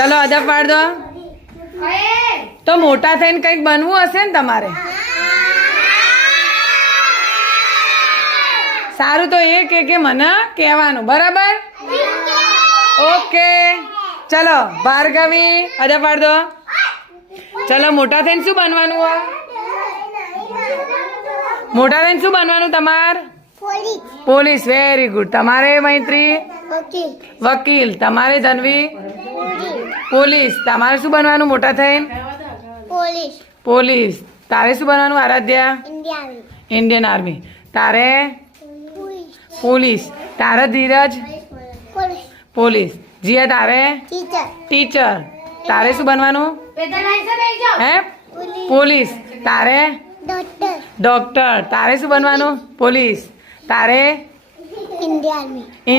ચલો અદબ પાડ દો. તો મોટા થઈને કંઈક બનવું હશે ને તમારે. સારું તો એ કે મને કહેવાનું બરાબર. ઓકે ચલો ભાર્ગવી અદબ પાડ દો. ચલો મોટા થઈને શું બનવાનું હોય? મોટા થઈને શું બનવાનું તમાર? પોલીસ. Very good. તમારે મૈત્રી? વકીલ. તમારે ધનવી? પોલીસ. તમારે શું બનવાનું મોટા થઈને? પોલીસ. તારે શું બનવાનું આરાધ્યા? Indian army. તારે? પોલીસ. તારે ધીરજ? પોલીસ. જીયા તારે? ટીચર. તારે શું બનવાનું? હે? પોલીસ. તારે? ડોક્ટર. તારે શું બનવાનું? પોલીસ. તારે?